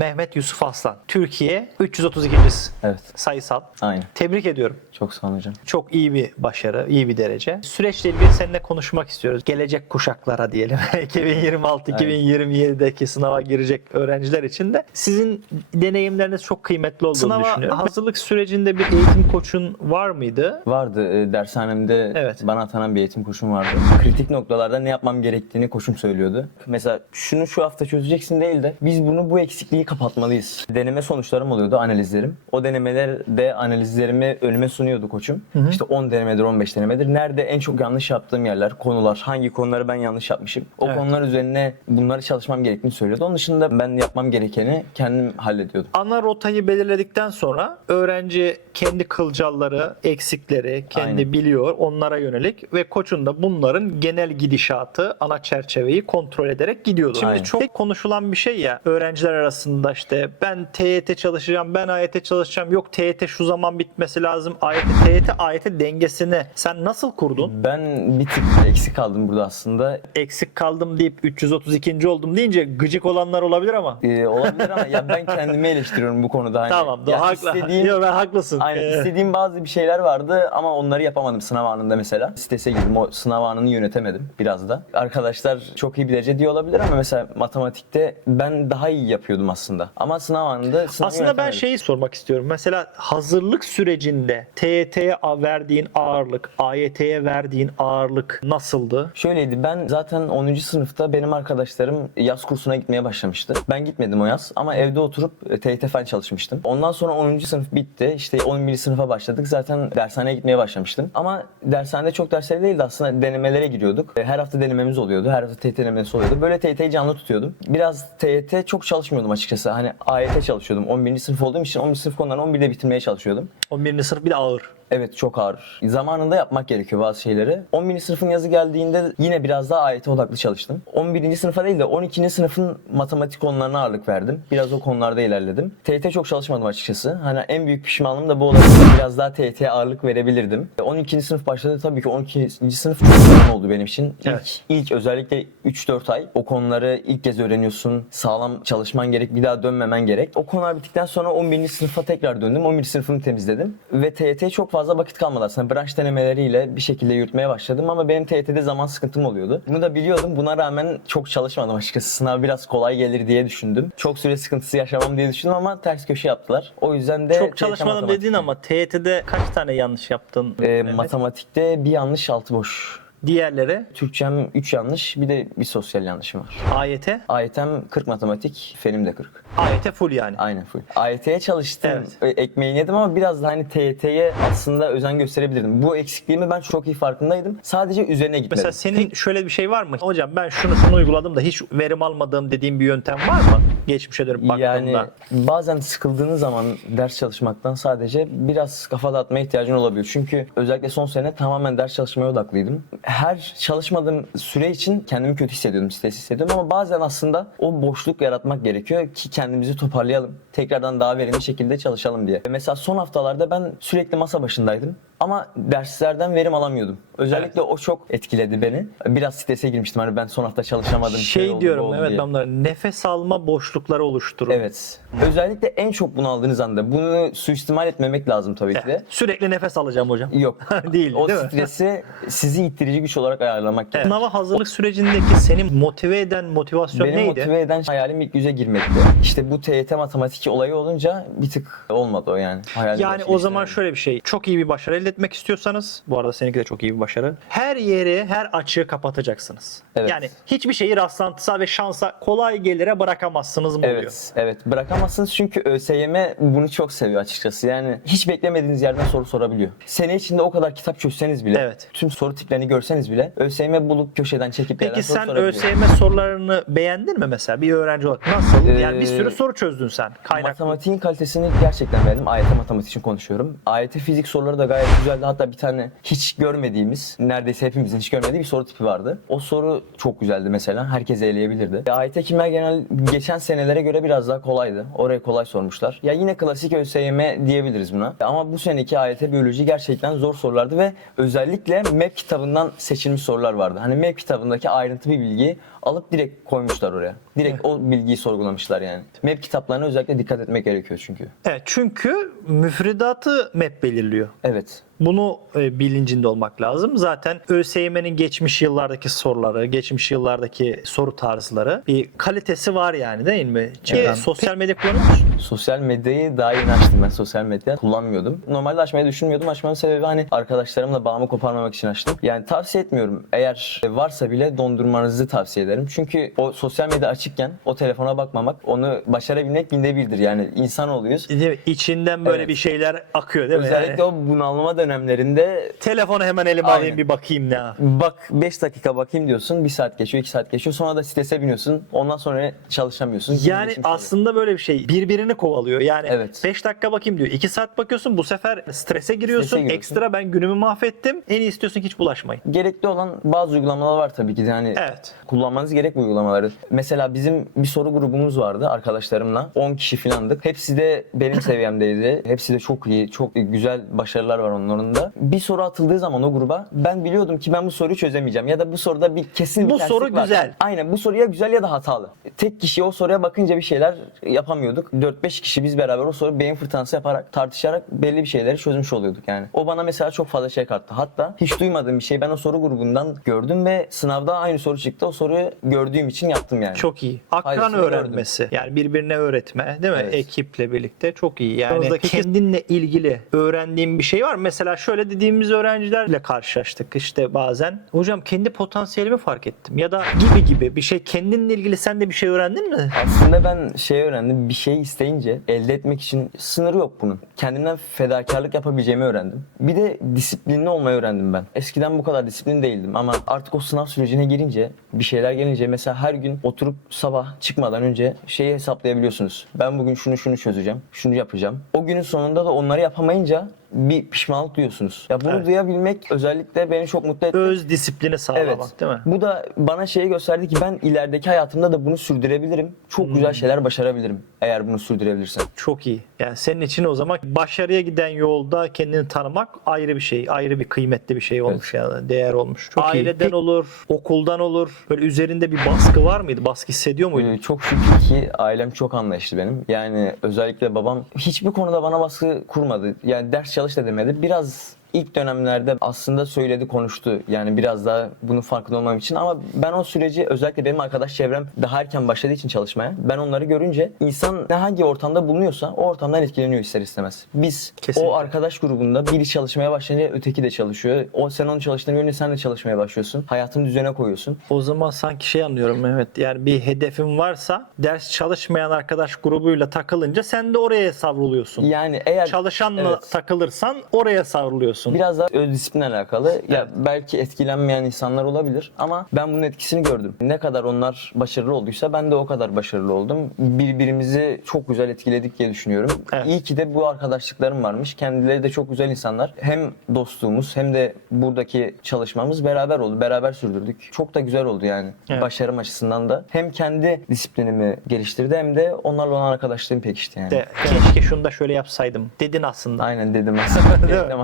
Mehmet Yusuf Aslan. Türkiye 332. Evet. sayısal. Aynen. Tebrik ediyorum. Çok sağ olun hocam. Çok iyi bir başarı, iyi bir derece. Süreçle ilgili seninle konuşmak istiyoruz. Gelecek kuşaklara diyelim. 2026-2027'deki sınava girecek öğrenciler için de sizin deneyimleriniz çok kıymetli olduğunu Sınava düşünüyorum. Hazırlık sürecinde bir eğitim koçun var mıydı? Vardı e, dershanemde Evet. bana atanan bir eğitim koçum vardı. Kritik noktalarda ne yapmam gerektiğini koçum söylüyordu. Mesela şunu şu hafta çözeceksin değil de biz bunu bu eksikliği kapatmalıyız. Deneme sonuçlarım oluyordu analizlerim. O denemelerde analizlerimi önüme sunuyordu koçum. İşte 10 denemedir 15 denemedir. Nerede en çok yanlış yaptığım yerler, konular, hangi konuları ben yanlış yapmışım. O Evet. konular üzerine bunları çalışmam gerektiğini söylüyordu. Onun dışında ben yapmam gerekeni kendim hallediyordum. Ana rotayı belirledikten sonra öğrenci kendi kılcalları, eksikleri kendi Aynen. biliyor onlara yönelik ve koçun da bunların genel gidişatı, ana çerçeveyi kontrol ederek gidiyordu. Şimdi Aynen. çok konuşulan bir şey ya öğrenciler arasında işte ben TYT çalışacağım, ben AYT çalışacağım. Yok TYT şu zaman bitmesi lazım. AYT TYT AYT dengesini sen nasıl kurdun? Ben bir tık eksik kaldım burada aslında. Eksik kaldım deyip 332. oldum deyince gıcık olanlar olabilir ama. Ee, olabilir ama ya ben kendimi eleştiriyorum bu konuda. Hani Tamam, doğru, haklı. istediğim- Yo, ben haklısın. Aynen Ee, istediğim bazı bir şeyler vardı ama onları yapamadım sınav anında mesela. Sitese girdim o sınav anını yönetemedim biraz da. Arkadaşlar çok iyi bir derece diyor olabilir ama mesela matematikte ben daha iyi yapıyordum aslında. Ama sınav anında sınavı Aslında ben şeyi sormak istiyorum. Mesela hazırlık sürecinde TYT'ye verdiğin ağırlık, AYT'ye verdiğin ağırlık nasıldı? Şöyleydi ben zaten 10. sınıfta benim arkadaşlarım yaz kursuna gitmeye başlamıştı. Ben gitmedim o yaz ama evde oturup e, TYT fen çalışmıştım. Ondan sonra 10. sınıf bitti. İşte 11. sınıfa başladık. Zaten dershaneye gitmeye başlamıştım. Ama dershanede çok dersleri değildi aslında denemelere giriyorduk. E, Her hafta denememiz oluyordu. Her hafta TYT denemesi oluyordu. Böyle TYT'yi canlı tutuyordum. Biraz TYT çok çalışmıyordum açıkçası. Hani AYT çalışıyordum. 11. sınıf olduğum için 11. sınıf konularını 11'de bitirmeye çalışıyordum. 11. sınıf bir de ağır. Evet çok ağır. Zamanında yapmak gerekiyor bazı şeyleri. 11. sınıfın yazı geldiğinde yine biraz daha AYT odaklı çalıştım. 11. sınıfa değil de 12. sınıfın matematik konularına ağırlık verdim. Biraz o konularda ilerledim. TYT çok çalışmadım açıkçası. Hani en büyük pişmanlığım da bu olabilir. Biraz daha TYT'ye ağırlık verebilirdim. 12. sınıf başladı tabii ki 12. sınıf çok oldu benim için. İlk, Evet. ilk özellikle 3-4 ay o konuları ilk kez öğreniyorsun. Sağlam çalışman gerek. Bir daha dönmemen gerek. O konular bittikten sonra 11. sınıfa tekrar döndüm. 11. sınıfını temizledim. Ve TYT'ye çok fazla vakit kalmadı aslında. Branş denemeleriyle bir şekilde yürütmeye başladım ama benim TYT'de zaman sıkıntım oluyordu. Bunu da biliyordum. Buna rağmen çok çalışmadım açıkçası. Sınav biraz kolay gelir diye düşündüm. Çok süre sıkıntısı yaşamam diye düşündüm ama ters köşe yaptılar. O yüzden de Çok çalışmadım dedin ama TYT'de kaç tane yanlış yaptın? Ee, Mehmet? matematikte bir yanlış altı boş. Diğerleri Türkçem 3 yanlış bir de bir sosyal yanlışım var. AYT, AYT'm 40 matematik, fenim de 40. AYT full yani. Aynen full. AYT'ye çalıştım. Evet. e, Ekmeğini yedim ama biraz da hani TYT'ye aslında özen gösterebilirdim. Bu eksikliğimi ben çok iyi farkındaydım. Sadece üzerine gitmedim. Mesela senin şöyle bir şey var mı? Hocam ben şunu şunu uyguladım da hiç verim almadığım dediğim bir yöntem var mı? Geçmişe dönüp baktığında. Yani bazen sıkıldığınız zaman ders çalışmaktan sadece biraz kafa dağıtmaya ihtiyacın olabiliyor. Çünkü özellikle son sene tamamen ders çalışmaya odaklıydım. Her çalışmadığım süre için kendimi kötü hissediyordum, stres hissediyordum ama bazen aslında o boşluk yaratmak gerekiyor ki kendimizi toparlayalım. Tekrardan daha verimli şekilde çalışalım diye. Mesela son haftalarda ben sürekli masa başındaydım ama derslerden verim alamıyordum. Özellikle o çok etkiledi beni. Biraz strese girmiştim hani ben son hafta çalışamadım. şöyle şey oldu, bu diyorum oldu evet diye. ben bunlara nefes alma boşlukları oluşturun. Evet. Özellikle en çok bunu aldığınız anda bunu suistimal etmemek lazım tabii ki de. Sürekli nefes alacağım hocam. Yok. Değil, o değil mi? stresi sizi ittirici güç olarak ayarlamak Evet. Sınava hazırlık sürecindeki seni motive eden motivasyon Beni neydi? motive eden hayalim ilk yüze girmekti. İşte bu TYT matematik olayı olunca bir tık olmadı o yani. Hayalimi Yani o zaman şöyle bir şey. Çok iyi bir başarı elde etmek istiyorsanız, bu arada seninki de çok iyi bir başarı. Her yeri, her açığı kapatacaksınız. Evet. Yani hiçbir şeyi rastlantısal ve şansa kolay gelire bırakamazsınız mı oluyor? Evet, evet. Bırakamazsınız çünkü ÖSYM bunu çok seviyor açıkçası. Yani hiç beklemediğiniz yerden soru sorabiliyor. Sene içinde o kadar kitap çözseniz bile, Evet. tüm soru tiplerini görseniz bile ÖSYM bulup köşeden çekip Peki soru sen. ÖSYM sorularını beğendin mi mesela bir öğrenci olarak? Nasıl? Yani bir Ee, sürü soru çözdün sen. Kaynaklı. Matematiğin kalitesini gerçekten beğendim. AYT matematik için konuşuyorum. AYT fizik soruları da gayet güzeldi. Hatta bir tane hiç görmediğimiz, neredeyse hepimizin hiç görmediği bir soru tipi vardı. O soru çok güzeldi mesela. Herkes eleyebilirdi. AYT kimya genel geçen senelere göre biraz daha kolaydı. Oraya kolay sormuşlar. Ya yine klasik ÖSYM diyebiliriz buna. Ama bu seneki AYT biyoloji gerçekten zor sorulardı ve özellikle MEP kitabından seçilmiş sorular vardı. Hani MEP kitabındaki ayrıntı bir bilgi alıp direkt koymuşlar oraya. Direkt o bilgiyi sorgulamışlar yani. Map kitaplarına özellikle dikkat etmek gerekiyor çünkü. Evet, çünkü müfredatı map belirliyor. Evet. Bunu e, bilincinde olmak lazım. Zaten ÖSYM'nin geçmiş yıllardaki soruları, geçmiş yıllardaki soru tarzları bir kalitesi var yani değil mi? Ki Evet. sosyal medya kullanıyor? Sosyal medyayı daha yeni açtım ben. Sosyal medya kullanmıyordum. Normalde açmayı düşünmüyordum. Açmamın sebebi hani arkadaşlarımla bağımı koparmamak için açtım. Yani tavsiye etmiyorum. Eğer varsa bile dondurmanızı tavsiye ederim. Çünkü o sosyal medya açıkken o telefona bakmamak onu başarabilmek binde birdir. Yani insan oluyoruz. İçinden böyle Evet. bir şeyler akıyor değil mi? Özellikle Yani? o bunalma dönemlerinde Telefonu hemen elime Aynen. alayım bir bakayım ne. bak 5 dakika bakayım diyorsun. 1 saat geçiyor, 2 saat geçiyor. Sonra da strese biniyorsun. Ondan sonra çalışamıyorsun. Yani aslında böyle bir şey birbirini kovalıyor. Yani Evet. 5 dakika bakayım diyor. 2 saat bakıyorsun bu sefer strese giriyorsun. Strese giriyorsun. Ekstra ben günümü mahvettim. En iyi istiyorsun ki hiç bulaşmayın. gerekli olan bazı uygulamalar var tabii ki. de. Yani Evet. kullanmanız gerek bu uygulamaları. Mesela bizim bir soru grubumuz vardı arkadaşlarımla. 10 kişi filandık. Hepsi de benim seviyemdeydi. Hepsi de çok iyi, çok güzel başarılar var onların da. Bir soru atıldığı zaman o gruba ben biliyordum ki ben bu soruyu çözemeyeceğim ya da bu soruda bir kesin bir Bu terslik soru var. güzel. Aynen bu soru ya güzel ya da hatalı. Tek kişi o soruya bakınca bir şeyler yapamıyorduk. 4-5 kişi biz beraber o soru beyin fırtınası yaparak tartışarak belli bir şeyleri çözmüş oluyorduk yani. O bana mesela çok fazla şey kattı. Hatta hiç duymadığım bir şey ben o soru grubundan gördüm ve sınavda aynı soru çıktı. O soruyu gördüğüm için yaptım yani. Çok iyi. Akran Faydasını öğrenmesi. Yani birbirine öğretme değil mi? Evet. Ekiple birlikte çok iyi. Yani kendinle ilgili öğrendiğim bir şey var. mı? Mesela şöyle dediğimiz öğrencilerle karşılaştık işte bazen. Hocam kendi potansiyelimi fark ettim. Ya da gibi gibi bir şey kendinle ilgili sen de bir şey öğrendin mi? Aslında ben şey öğrendim. Bir şey isteyince elde etmek için sınırı yok bunun. Kendimden fedakarlık yapabileceğimi öğrendim. Bir de disiplinli olmayı öğrendim ben. Eskiden bu kadar disiplin değildim ama artık o sınav sürecine girince bir şeyler gelince mesela her gün oturup sabah çıkmadan önce şeyi hesaplayabiliyorsunuz. Ben bugün şunu şunu çözeceğim, şunu yapacağım. O günün sonunda da onları yapamayınca bir pişmanlık duyuyorsunuz. Ya bunu Evet. duyabilmek özellikle beni çok mutlu etti. Öz disiplini sağlamak Evet. değil mi? Bu da bana şeyi gösterdi ki ben ilerideki hayatımda da bunu sürdürebilirim. Çok Hmm. güzel şeyler başarabilirim eğer bunu sürdürebilirsem. Çok iyi. Yani senin için o zaman başarıya giden yolda kendini tanımak ayrı bir şey. Ayrı bir kıymetli bir şey olmuş yani. Değer olmuş. Çok iyi. Aileden Peki- olur, okuldan olur. Böyle üzerinde bir baskı var mıydı? Baskı hissediyor muydun? Ee, Çok şükür ki ailem çok anlayışlı benim. Yani özellikle babam hiçbir konuda bana baskı kurmadı. Yani ders çalış da demedi. Biraz ilk dönemlerde aslında söyledi konuştu. Yani biraz daha bunun farkında olmam için ama ben o süreci özellikle benim arkadaş çevrem daha erken başladığı için çalışmaya ben onları görünce insan ne hangi ortamda bulunuyorsa o ortamdan etkileniyor ister istemez. Biz Kesinlikle. o arkadaş grubunda biri çalışmaya başlayınca öteki de çalışıyor. O sen onun çalıştığını görünce sen de çalışmaya başlıyorsun. Hayatını düzene koyuyorsun. O zaman sanki şey anlıyorum Mehmet. Yani bir hedefin varsa ders çalışmayan arkadaş grubuyla takılınca sen de oraya savruluyorsun. Yani eğer Çalışanla Evet. takılırsan oraya savruluyorsun. Biraz daha öz disiplinle alakalı. Ya belki etkilenmeyen insanlar olabilir ama ben bunun etkisini gördüm. Ne kadar onlar başarılı olduysa ben de o kadar başarılı oldum. Birbirimizi çok güzel etkiledik diye düşünüyorum. Evet. İyi ki de bu arkadaşlıklarım varmış. Kendileri de çok güzel insanlar. Hem dostluğumuz hem de buradaki çalışmamız beraber oldu. Beraber sürdürdük. Çok da güzel oldu yani. Evet. Başarım açısından da. Hem kendi disiplinimi geliştirdi hem de onlarla olan arkadaşlığım pekişti yani. De, keşke şunu da şöyle yapsaydım. Dedin aslında. Aynen dedim aslında. Değil mi? Benim de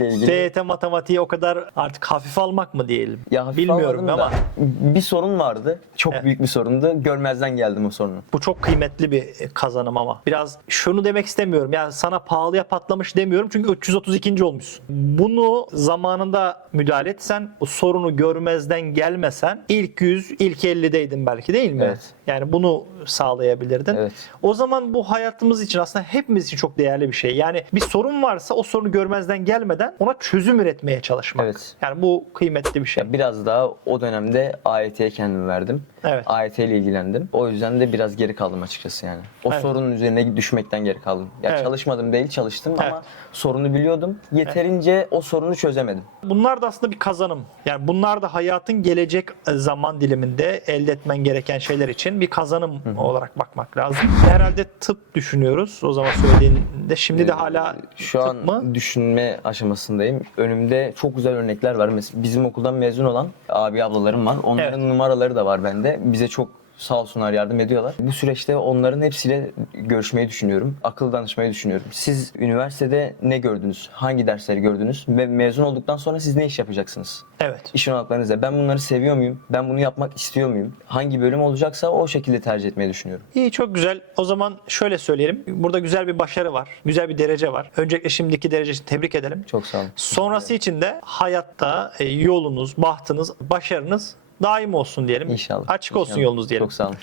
matematikle ilgili. TYT matematiği o kadar artık hafif almak mı diyelim? Ya hafif Bilmiyorum ama da bir sorun vardı. Çok Evet. büyük bir sorundu. Görmezden geldim o sorunu. bu çok kıymetli bir kazanım ama. Biraz şunu demek istemiyorum. Yani sana pahalıya patlamış demiyorum çünkü 332. olmuşsun. Bunu zamanında müdahale etsen, o sorunu görmezden gelmesen ilk 100, ilk 50'deydin belki değil mi? Evet. Yani bunu sağlayabilirdin. Evet. O zaman bu hayatımız için aslında hepimiz için çok değerli bir şey. Yani bir sorun varsa o sorunu görmezden gelmeden ona çözüm üretmeye çalışmak. Evet. Yani bu kıymetli bir şey. Biraz daha o dönemde AYT'ye kendim verdim. Evet. AYT ile ilgilendim. O yüzden de biraz geri kaldım açıkçası yani. O Evet. sorunun üzerine düşmekten geri kaldım. Ya Evet. çalışmadım değil çalıştım Evet. ama sorunu biliyordum. Yeterince o sorunu çözemedim. Bunlar da aslında bir kazanım. Yani bunlar da hayatın gelecek zaman diliminde elde etmen gereken şeyler için bir kazanım olarak bakmak lazım. Herhalde tıp düşünüyoruz o zaman söylediğinde. Şimdi de hala Şu tıp an mı? düşünme aşamasındayım. Önümde çok güzel örnekler var. Mesela bizim okuldan mezun olan abi ablalarım var. Onların Evet. numaraları da var bende. Bize çok Sağ olsunlar yardım ediyorlar. Bu süreçte onların hepsiyle görüşmeyi düşünüyorum. Akıl danışmayı düşünüyorum. Siz üniversitede ne gördünüz? Hangi dersleri gördünüz? Ve mezun olduktan sonra siz ne iş yapacaksınız? Evet. İş olanaklarınızda ben bunları seviyor muyum? Ben bunu yapmak istiyor muyum? Hangi bölüm olacaksa o şekilde tercih etmeyi düşünüyorum. İyi çok güzel. O zaman şöyle söyleyelim. Burada güzel bir başarı var. Güzel bir derece var. Öncelikle şimdiki derece için tebrik edelim. Çok sağ olun. Sonrası için de hayatta e, yolunuz, bahtınız, başarınız daim olsun diyelim. İnşallah. Açık olsun İnşallah. yolunuz diyelim. Çok sağ olun.